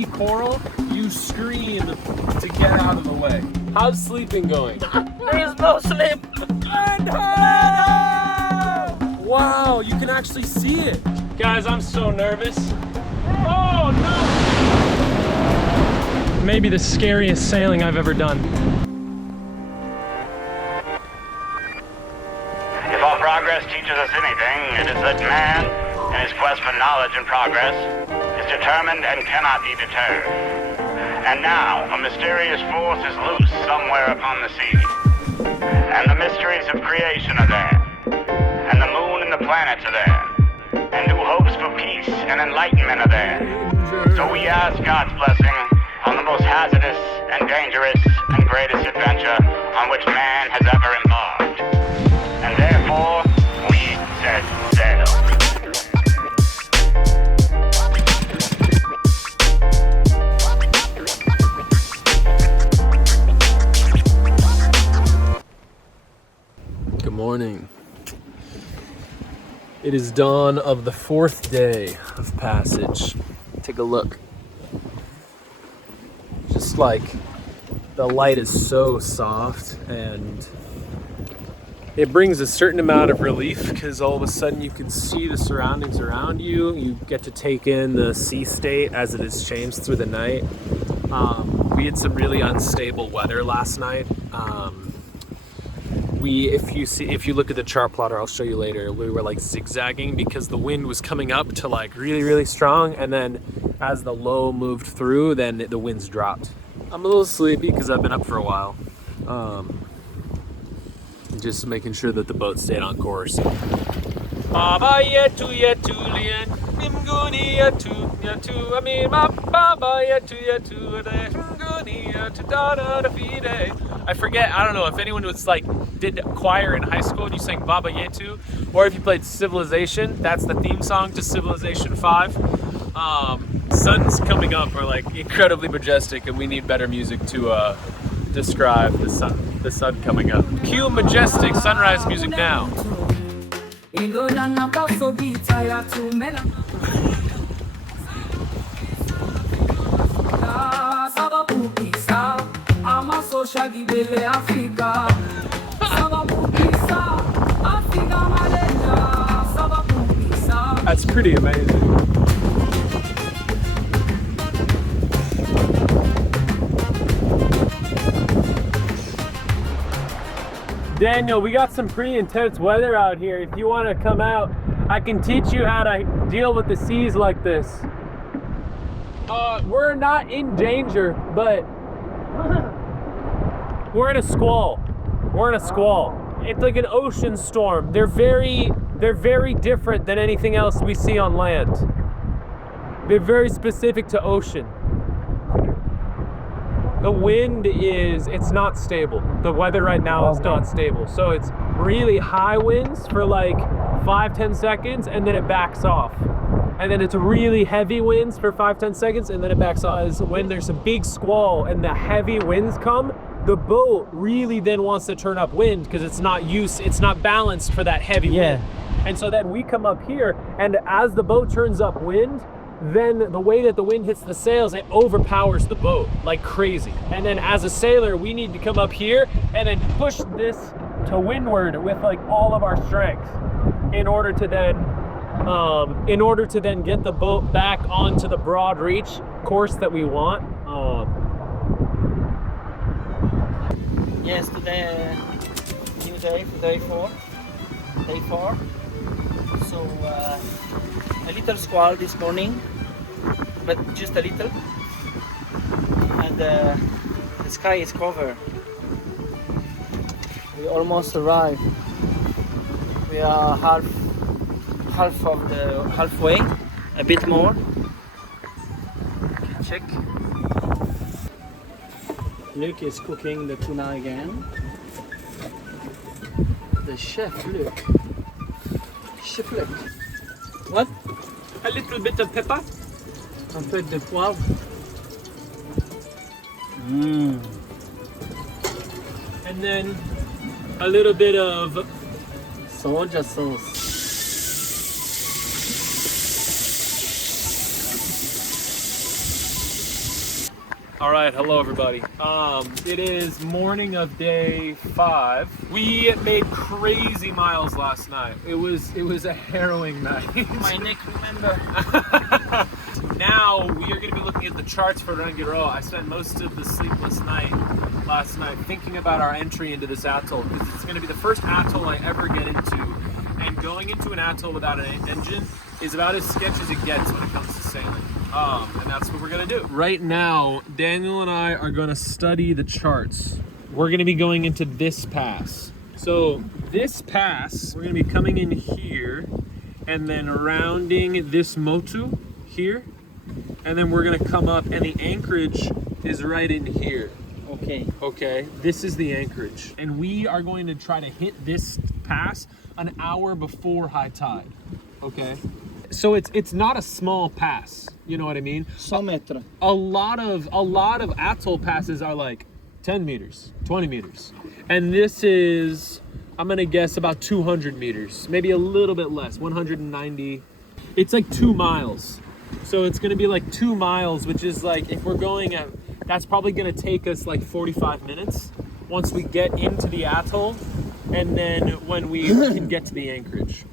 see coral, you scream to get out of the way. How's sleeping going? There is no sleep. Wow, you can actually see it. Guys, I'm so nervous. Oh no! Maybe the scariest sailing I've ever done. If our progress teaches us anything, it is that man, in his quest for knowledge and progress, is determined and cannot be deterred. And now, a mysterious force is loose somewhere upon the sea. And the mysteries of creation are there. And the moon and the planets are there. And new hopes for peace and enlightenment are there. So we ask God's blessing on the most hazardous and dangerous and greatest adventure on which man has ever embarked. And therefore, we set sail. Good morning. It is dawn of the 4th day of passage. Take a look. Just like the light is so soft, and it brings a certain amount of relief because all of a sudden you can see the surroundings around you. You get to take in the sea state as it has changed through the night. We had some really unstable weather last night. If you look at the chart plotter, I'll show you later, we were like zigzagging because the wind was coming up to like really, really strong, and then as the low moved through, then the winds dropped. I'm a little sleepy because I've been up for a while. Just making sure that the boat stayed on course. Baba yetu yetu lien nimguni yetu yetu baba yetu yetu nimguni yetu da da fide. I forget, I don't know if anyone was like did choir in high school and you sang Baba Yetu, or if you played Civilization. That's the theme song to Civilization 5. Suns coming up are like incredibly majestic, and we need better music to describe the sun coming up. Cue majestic sunrise music now. That's pretty amazing. Daniel, we got some pretty intense weather out here. If you want to come out, I can teach you how to deal with the seas like this. We're not in danger, but we're in a squall. We're in a squall. It's like an ocean storm. They're very different than anything else we see on land. They're very specific to ocean. The wind it's not stable. The weather right now is not stable. So it's really high winds for like 5-10 seconds, and then it backs off. And then it's really heavy winds for 5-10 seconds, and then it backs off. When there's a big squall and the heavy winds come, the boat really then wants to turn up wind because it's not balanced for that heavy wind. And so then we come up here, and as the boat turns up wind, then the way that the wind hits the sails, it overpowers the boat like crazy. And then as a sailor, we need to come up here and then push this to windward with like all of our strength in order to then get the boat back onto the broad reach course that we want. Yes, today, new day, day 4. So a little squall this morning, but just a little, and the sky is covered. We almost arrived. We are halfway, a bit more. Check. Luke is cooking the tuna again. The chef Luke. Chef Luke. What? A little bit of pepper. Un peu de poivre. And then a little bit of soja sauce. All right, hello everybody. It is morning of day 5. We made crazy miles last night. It was a harrowing night. My neck, remember? Now we are going to be looking at the charts for Rangiroa. I spent most of the sleepless night last night thinking about our entry into this atoll, because it's going to be the first atoll I ever get into, and going into an atoll without an engine is about as sketchy as it gets when it comes to sailing. And that's what we're gonna do. Right now, Daniel and I are gonna study the charts. We're gonna be going into this pass. So this pass, we're gonna be coming in here and then rounding this motu here. And then we're gonna come up, and the anchorage is right in here. Okay, this is the anchorage. And we are going to try to hit this pass an hour before high tide, okay? So it's not a small pass, you know what I mean? 100 meters. A lot of atoll passes are like 10 meters, 20 meters. And this is, I'm gonna guess, about 200 meters, maybe a little bit less, 190. It's like 2 miles. So it's gonna be like 2 miles, which is like, if we're going at, that's probably gonna take us like 45 minutes once we get into the atoll, and then when we can get to the anchorage.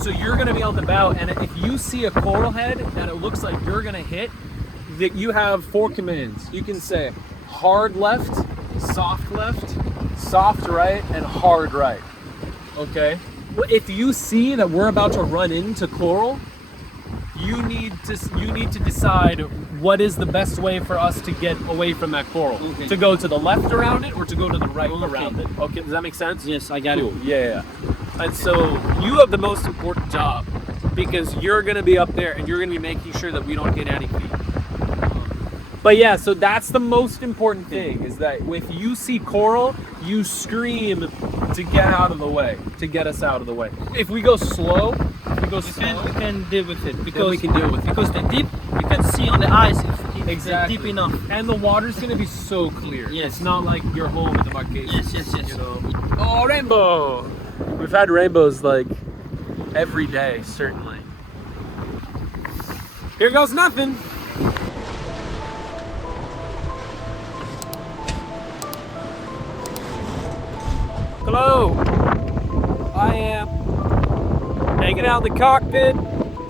So you're gonna be on the bow, and if you see a coral head that it looks like you're gonna hit, that you have 4 commands. You can say hard left, soft right, and hard right. Okay? If you see that we're about to run into coral, you need to decide what is the best way for us to get away from that coral. Okay. To go to the left around it, or to go to the right around it. Okay, does that make sense? Yes, I got it. Cool. Yeah. And so you have the most important job, because you're gonna be up there and you're gonna be making sure that we don't get any feet. But yeah, so that's the most important thing, is that if you see coral, you scream to get out of the way, to get us out of the way. If we go slow, We can deal with it, because we can deal with it. Because the deep, you can see on the ice if Exactly. deep enough. And the water's gonna be so clear. Yes. It's not like your home at the Marquesas. Yes. You know? Oh, rainbow! We've had rainbows like every day, certainly. Here goes nothing. Hello. I am hanging out in the cockpit.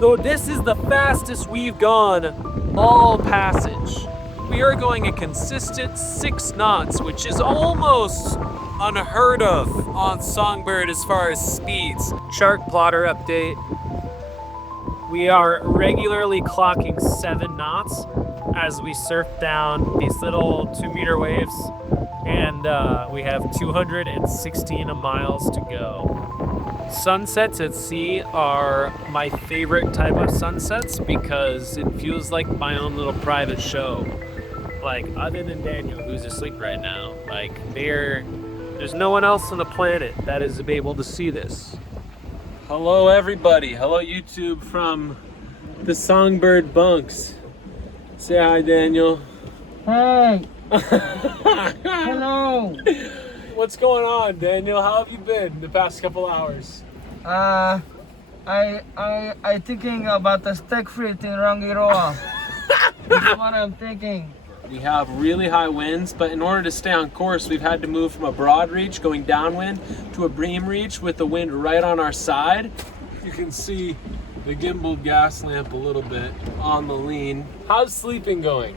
Though this is the fastest we've gone all passage. We are going a consistent 6 knots, which is almost unheard of on Songbird as far as speeds. Chart plotter update. We are regularly clocking 7 knots as we surf down these little 2-meter waves, and we have 216 miles to go. Sunsets at sea are my favorite type of sunsets, because it feels like my own little private show. Like, other than Daniel, who's asleep right now, like, there's no one else on the planet that is able to see this. Hello everybody, hello YouTube from the Songbird bunks. Say hi, Daniel. Hey! Hello! What's going on, Daniel? How have you been the past couple hours? I thinking about a steak frit in Rangiroa. That's what I'm thinking. We have really high winds, but in order to stay on course, we've had to move from a broad reach going downwind to a beam reach with the wind right on our side. You can see the gimbal gas lamp a little bit on the lean. How's sleeping going?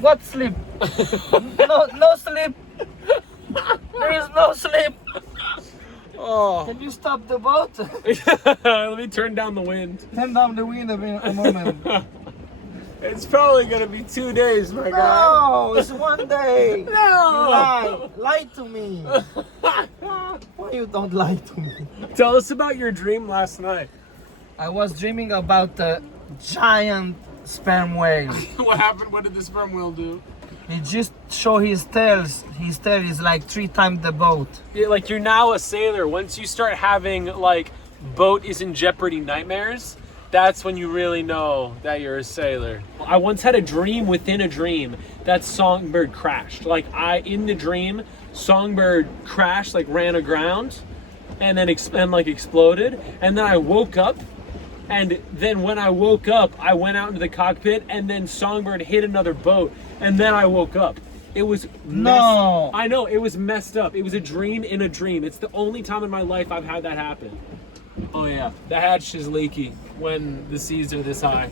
What sleep? No sleep. There is no sleep. Oh. Can you stop the boat? Let me turn down the wind. Turn down the wind a moment. It's probably gonna be 2 days, my guy. No, it's 1 day. No. Lie to me. Why you don't lie to me? Tell us about your dream last night. I was dreaming about a giant sperm whale. What happened? What did the sperm whale do? He just show his tails. His tail is like 3 times the boat. Yeah, like, you're now a sailor. Once you start having like boat is in jeopardy nightmares, that's when you really know that you're a sailor. I once had a dream within a dream that Songbird crashed. Like, in the dream, Songbird crashed, like ran aground, and then exploded. And then I woke up And then when I woke up, I went out into the cockpit, and then Songbird hit another boat, and then I woke up. It was No. I know, it was messed up. It was a dream in a dream. It's the only time in my life I've had that happen. Oh yeah, the hatch is leaky when the seas are this high.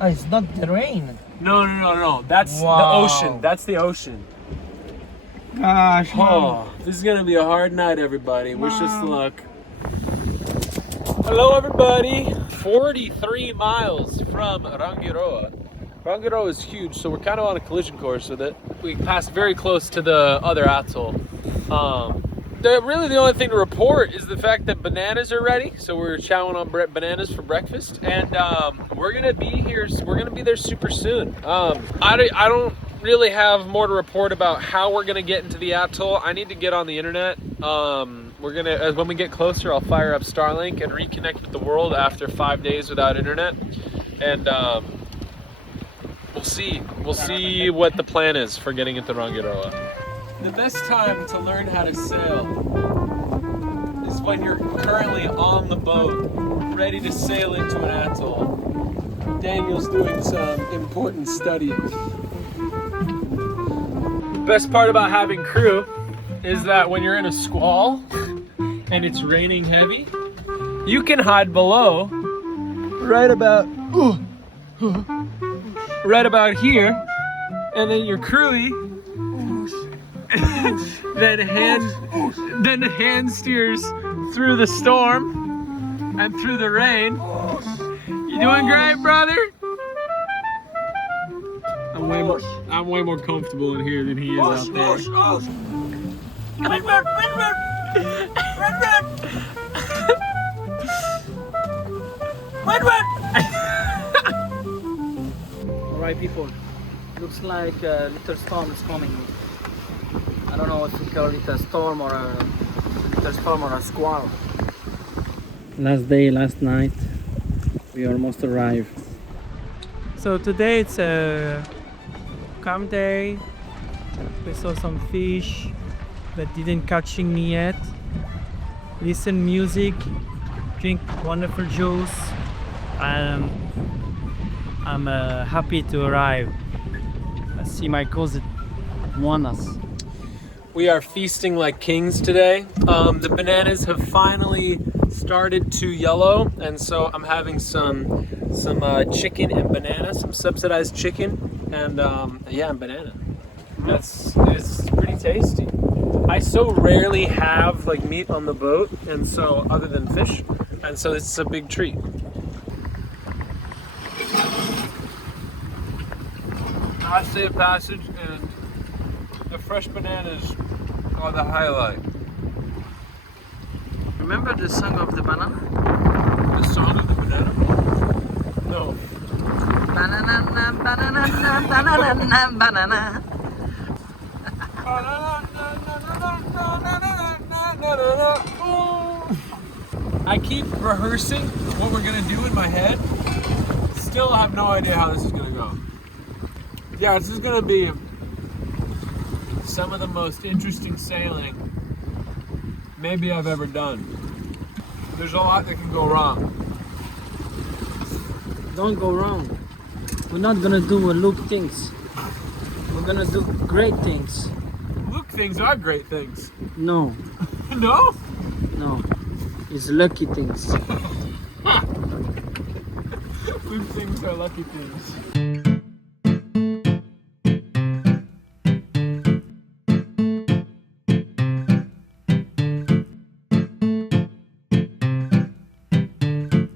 Oh, it's not the rain. No. That's Wow. the ocean. That's the ocean. Gosh. Oh, this is gonna be a hard night, everybody. Wish us luck. Hello, everybody. 43 miles from Rangiroa. Rangiroa is huge, so we're kind of on a collision course with it. We passed very close to the other atoll. Really the only thing to report is the fact that bananas are ready. So we're chowing on bananas for breakfast, and we're gonna be here. We're gonna be there super soon. I don't really have more to report about how we're gonna get into the atoll. I need to get on the internet. We're gonna, when we get closer, I'll fire up Starlink and reconnect with the world after 5 days without internet, and we'll see what the plan is for getting into Rangiroa. The best time to learn how to sail is when you're currently on the boat, ready to sail into an atoll. Daniel's doing some important studying. The best part about having crew is that when you're in a squall and it's raining heavy, you can hide below right about here, and then your crewie then hand steers through the storm and through the rain. You doing great, brother? I'm way more comfortable in here than he is out there. Alright, people. Looks like a little storm is coming. I don't know if we call it a storm or a squall. Last day, last night. We almost arrived. So today it's a calm day. We saw some fish that didn't catching me yet. Listen music, drink wonderful juice. I'm happy to arrive. I see my cousin want us. We are feasting like kings today. The bananas have finally started to yellow, and so I'm having some chicken and banana, some subsidized chicken, and and banana. It's pretty tasty. I so rarely have like meat on the boat, and so other than fish, and so it's a big treat. I say a passage, and the fresh bananas are the highlight. Remember the song of the banana? The song of the banana? No. Banana, banana, banana, banana. I keep rehearsing what we're gonna do in my head. Still have no idea how this is gonna go. Yeah, this is gonna be some of the most interesting sailing maybe I've ever done. There's a lot that can go wrong. Don't go wrong. We're not gonna do Luke things. We're gonna do great things. Luke things are great things. No, No? no. It's lucky things. Luke things are lucky things.